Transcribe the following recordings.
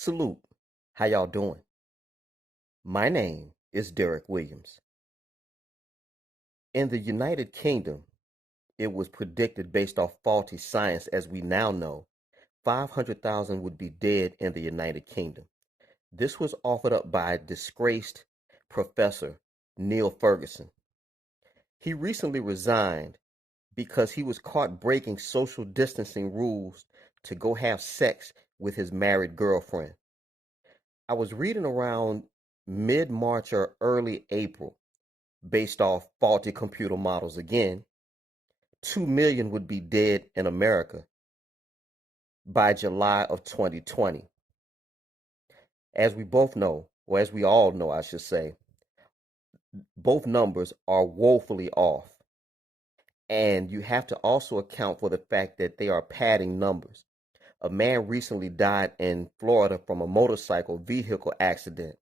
Salute. How y'all doing? My name is DerrickCWilliams. In the United Kingdom, it was predicted based off faulty science, as we now know, 500,000 would be dead in the United Kingdom. This was offered up by disgraced Professor Neil Ferguson. He recently resigned because he was caught breaking social distancing rules to go have sex with his married girlfriend. I was reading around mid-March or early April, based off faulty computer models again, 2 million would be dead in America by July of 2020. As we both know, or as we all know, I should say, both numbers are woefully off. And you have to also account for the fact that they are padding numbers. A man recently died in Florida from a motorcycle vehicle accident,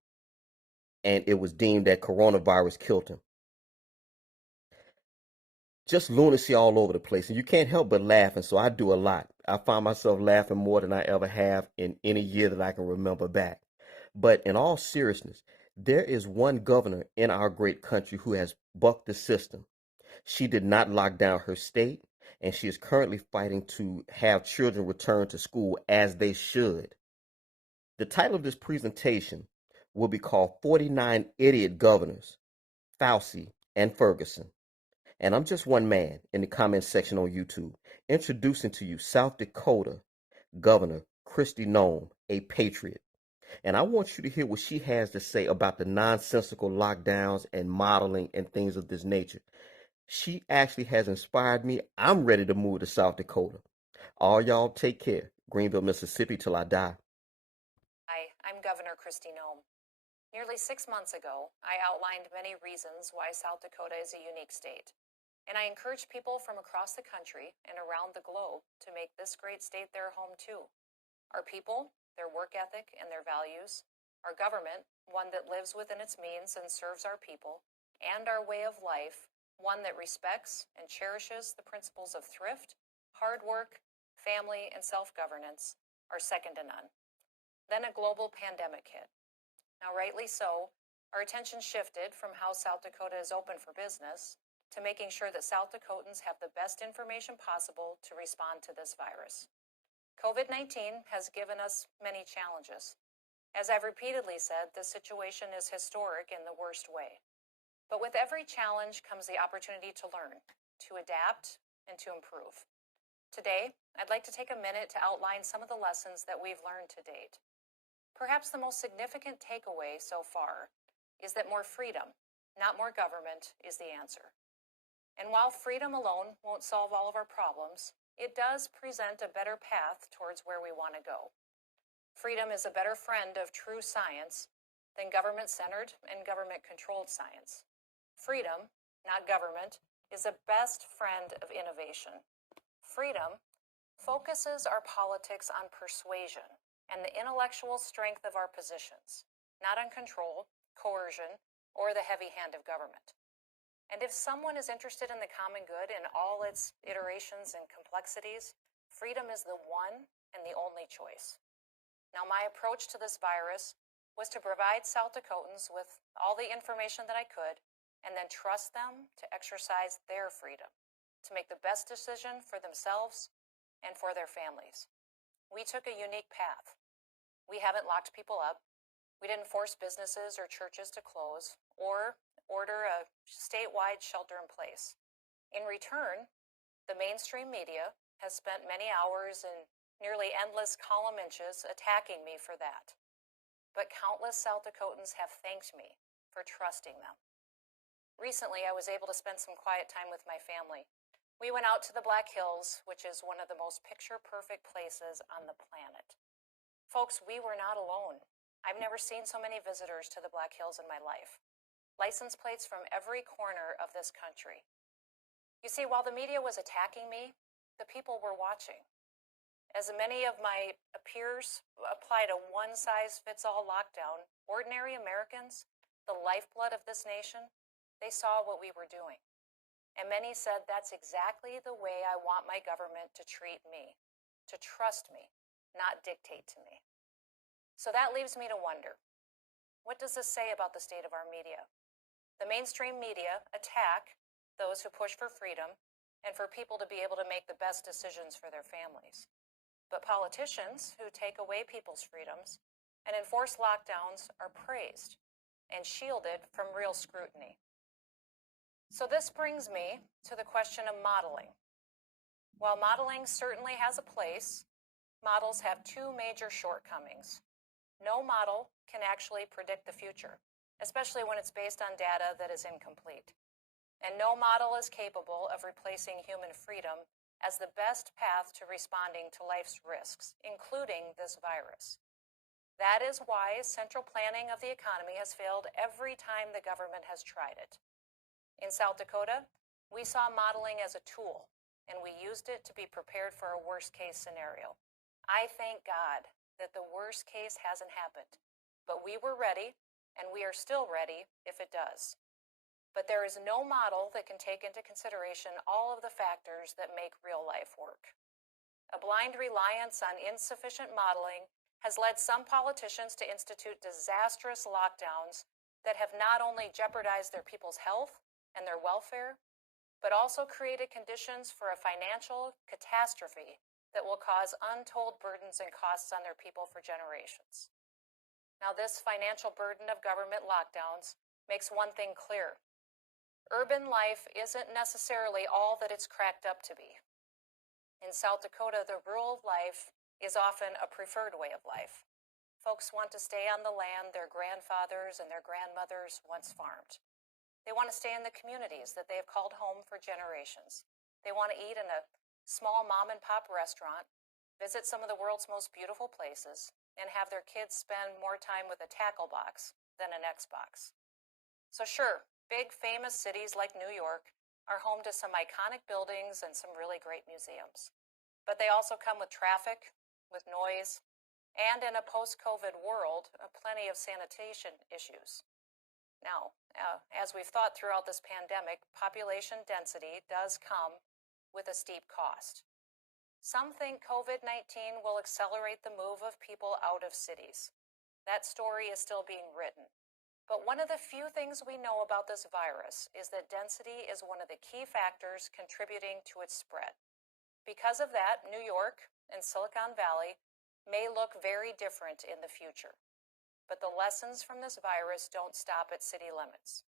and it was deemed that coronavirus killed him. Just lunacy all over the place, and you can't help but laugh, and so I do a lot. I find myself laughing more than I ever have in any year that I can remember back. But in all seriousness, there is one governor in our great country who has bucked the system. She did not lock down her state, and she is currently fighting to have children return to school as they should. The title of this presentation will be called 49 Idiot Governors, Fauci and Ferguson. And I'm just one man in the comments section on YouTube introducing to you South Dakota Governor Kristi Noem, a patriot. And I want you to hear what she has to say about the nonsensical lockdowns and modeling and things of this nature. She actually has inspired me. I'm ready to move to South Dakota. All y'all take care. Greenville, Mississippi till I die. Hi, I'm Governor Kristi Noem. Nearly 6 months ago, I outlined many reasons why South Dakota is a unique state. And I encourage people from across the country and around the globe to make this great state their home too. Our people, their work ethic, and their values. Our government, one that lives within its means and serves our people. And our way of life, one that respects and cherishes the principles of thrift, hard work, family, and self-governance, are second to none. Then a global pandemic hit. Now, rightly so, our attention shifted from how South Dakota is open for business to making sure that South Dakotans have the best information possible to respond to this virus. COVID-19 has given us many challenges. As I've repeatedly said, this situation is historic in the worst way. But with every challenge comes the opportunity to learn, to adapt, and to improve. Today, I'd like to take a minute to outline some of the lessons that we've learned to date. Perhaps the most significant takeaway so far is that more freedom, not more government, is the answer. And while freedom alone won't solve all of our problems, it does present a better path towards where we want to go. Freedom is a better friend of true science than government-centered and government-controlled science. Freedom, not government, is the best friend of innovation. Freedom focuses our politics on persuasion and the intellectual strength of our positions, not on control, coercion, or the heavy hand of government. And if someone is interested in the common good in all its iterations and complexities, freedom is the one and the only choice. Now, my approach to this virus was to provide South Dakotans with all the information that I could and then trust them to exercise their freedom, to make the best decision for themselves and for their families. We took a unique path. We haven't locked people up. We didn't force businesses or churches to close or order a statewide shelter in place. In return, the mainstream media has spent many hours and nearly endless column inches attacking me for that. But countless South Dakotans have thanked me for trusting them. Recently, I was able to spend some quiet time with my family. We went out to the Black Hills, which is one of the most picture-perfect places on the planet. Folks, we were not alone. I've never seen so many visitors to the Black Hills in my life. License plates from every corner of this country. You see, while the media was attacking me, the people were watching. As many of my peers applied a one-size-fits-all lockdown, ordinary Americans, the lifeblood of this nation, they saw what we were doing. And many said that's exactly the way I want my government to treat me, to trust me, not dictate to me. So that leaves me to wonder, what does this say about the state of our media? The mainstream media attack those who push for freedom and for people to be able to make the best decisions for their families. But politicians who take away people's freedoms and enforce lockdowns are praised and shielded from real scrutiny. So this brings me to the question of modeling. While modeling certainly has a place, models have two major shortcomings. No model can actually predict the future, especially when it's based on data that is incomplete. And no model is capable of replacing human freedom as the best path to responding to life's risks, including this virus. That is why central planning of the economy has failed every time the government has tried it. In South Dakota, we saw modeling as a tool, and we used it to be prepared for a worst-case scenario. I thank God that the worst case hasn't happened, but we were ready, and we are still ready if it does. But there is no model that can take into consideration all of the factors that make real life work. A blind reliance on insufficient modeling has led some politicians to institute disastrous lockdowns that have not only jeopardized their people's health and their welfare, but also created conditions for a financial catastrophe that will cause untold burdens and costs on their people for generations. Now, this financial burden of government lockdowns makes one thing clear. Urban life isn't necessarily all that it's cracked up to be. In South Dakota, the rural life is often a preferred way of life. Folks want to stay on the land their grandfathers and their grandmothers once farmed. They want to stay in the communities that they have called home for generations. They want to eat in a small mom-and-pop restaurant, visit some of the world's most beautiful places, and have their kids spend more time with a tackle box than an Xbox. So sure, big famous cities like New York are home to some iconic buildings and some really great museums. But they also come with traffic, with noise, and in a post-COVID world, plenty of sanitation issues. Now, as we've thought throughout this pandemic, population density does come with a steep cost. Some think COVID-19 will accelerate the move of people out of cities. That story is still being written. But one of the few things we know about this virus is that density is one of the key factors contributing to its spread. Because of that, New York and Silicon Valley may look very different in the future. But the lessons from this virus don't stop at city limits.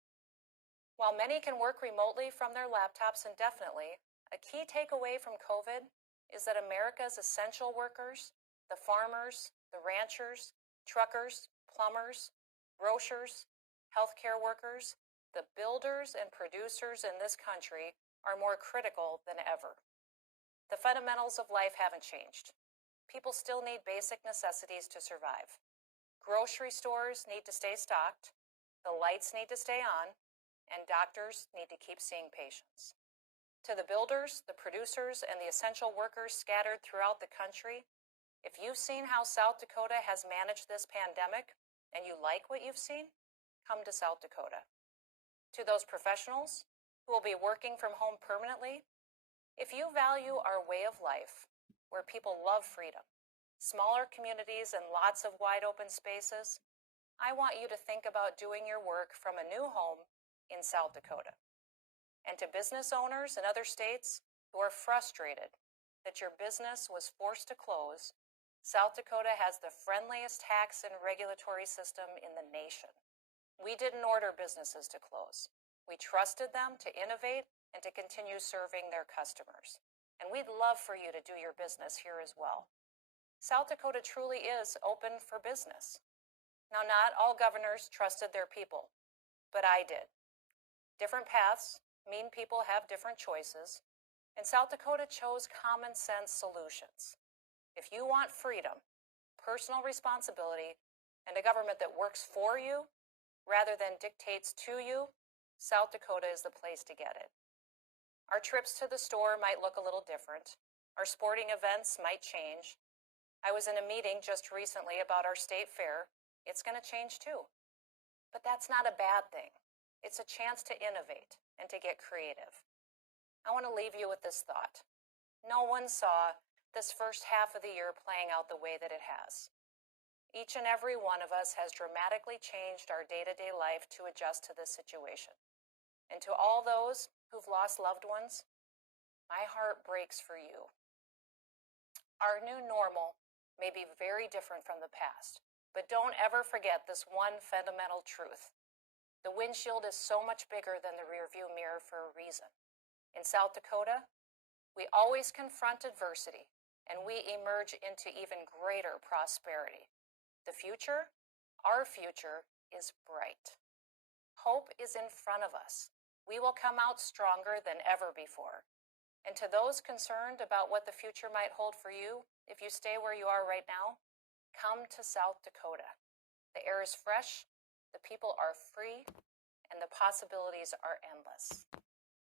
While many can work remotely from their laptops indefinitely, a key takeaway from COVID is that America's essential workers, the farmers, the ranchers, truckers, plumbers, grocers, healthcare workers, the builders and producers in this country are more critical than ever. The fundamentals of life haven't changed. People still need basic necessities to survive. Grocery stores need to stay stocked, the lights need to stay on, and doctors need to keep seeing patients. To the builders, the producers, and the essential workers scattered throughout the country, if you've seen how South Dakota has managed this pandemic, and you like what you've seen, come to South Dakota. To those professionals who will be working from home permanently, if you value our way of life, where people love freedom, smaller communities and lots of wide open spaces, I want you to think about doing your work from a new home in South Dakota. And to business owners in other states who are frustrated that your business was forced to close, South Dakota has the friendliest tax and regulatory system in the nation. We didn't order businesses to close. We trusted them to innovate and to continue serving their customers. And we'd love for you to do your business here as well. South Dakota truly is open for business. Now, not all governors trusted their people, but I did. Different paths mean people have different choices, and South Dakota chose common sense solutions. If you want freedom, personal responsibility, and a government that works for you rather than dictates to you, South Dakota is the place to get it. Our trips to the store might look a little different. Our sporting events might change. I was in a meeting just recently about our state fair. It's going to change too. But that's not a bad thing. It's a chance to innovate and to get creative. I want to leave you with this thought. No one saw this first half of the year playing out the way that it has. Each and every one of us has dramatically changed our day-to-day life to adjust to this situation. And to all those who've lost loved ones, my heart breaks for you. Our new normal may be very different from the past, but don't ever forget this one fundamental truth. The windshield is so much bigger than the rearview mirror for a reason. In South Dakota, we always confront adversity, and we emerge into even greater prosperity. The future, our future, is bright. Hope is in front of us. We will come out stronger than ever before. And to those concerned about what the future might hold for you, if you stay where you are right now, come to South Dakota. The air is fresh, the people are free, and the possibilities are endless.